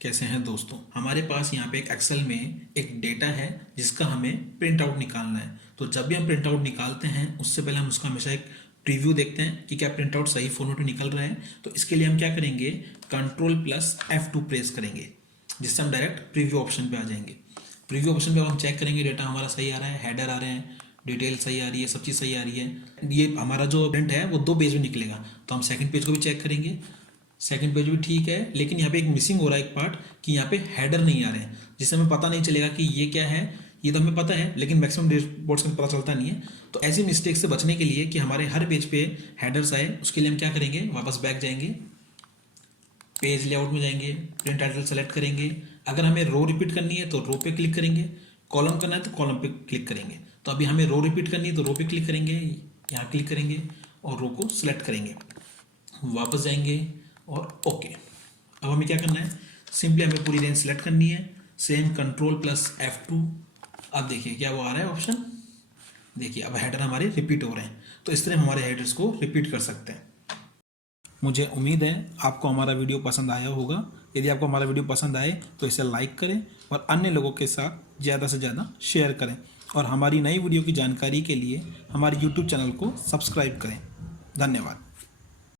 कैसे हैं दोस्तों। हमारे पास यहाँ पे एक एक्सेल में एक डेटा है जिसका हमें प्रिंट आउट निकालना है। तो जब भी हम प्रिंट आउट निकालते हैं उससे पहले हम उसका हमेशा एक प्रीव्यू देखते हैं कि क्या प्रिंट आउट सही फॉर्मेट में निकल रहा है। तो इसके लिए हम क्या करेंगे, Ctrl+F2 प्रेस करेंगे, जिससे हम डायरेक्ट प्रीव्यू ऑप्शन पे आ जाएंगे। प्रीव्यू ऑप्शन पे हम चेक करेंगे डेटा हमारा सही आ रहा है, हेडर आ रहे हैं, डिटेल सही आ रही है, सब चीज़ सही आ रही है। ये हमारा जो प्रिंट है वो 2 पेज में निकलेगा। तो हम सेकंड पेज को भी चेक करेंगे, सेकंड पेज भी ठीक है, लेकिन यहाँ पे एक मिसिंग हो रहा है एक पार्ट कि यहाँ पे हेडर नहीं आ रहे हैं, जिससे हमें पता नहीं चलेगा कि ये क्या है। ये तो हमें पता है लेकिन मैक्सिमम डैशबोर्ड्स में पता चलता नहीं है। तो ऐसी मिस्टेक से बचने के लिए कि हमारे हर पेज पे हेडर्स आए, उसके लिए हम क्या करेंगे, वापस बैक जाएंगे, पेज लेआउट में जाएंगे, प्रिंट टाइटल सेलेक्ट करेंगे। अगर हमें रो रिपीट करनी है तो रो पे क्लिक करेंगे, कॉलम करना है तो कॉलम पे क्लिक करेंगे। तो अभी हमें रो रिपीट करनी है तो रो पे क्लिक करेंगे, यहाँ क्लिक करेंगे और रो को सिलेक्ट करेंगे, वापस जाएंगे और ओके। अब हमें क्या करना है, सिंपली हमें पूरी रेंज सेलेक्ट करनी है, सेम Ctrl+F2। अब देखिए क्या वो आ रहा है ऑप्शन, देखिए अब हेडर हमारे रिपीट हो रहे हैं। तो इस तरह हम हमारे हेडर्स को रिपीट कर सकते हैं। मुझे उम्मीद है आपको हमारा वीडियो पसंद आया होगा। यदि आपको हमारा वीडियो पसंद आए तो इसे लाइक करें और अन्य लोगों के साथ ज़्यादा से ज़्यादा शेयर करें। और हमारी नई वीडियो की जानकारी के लिए हमारे YouTube चैनल को सब्सक्राइब करें। धन्यवाद।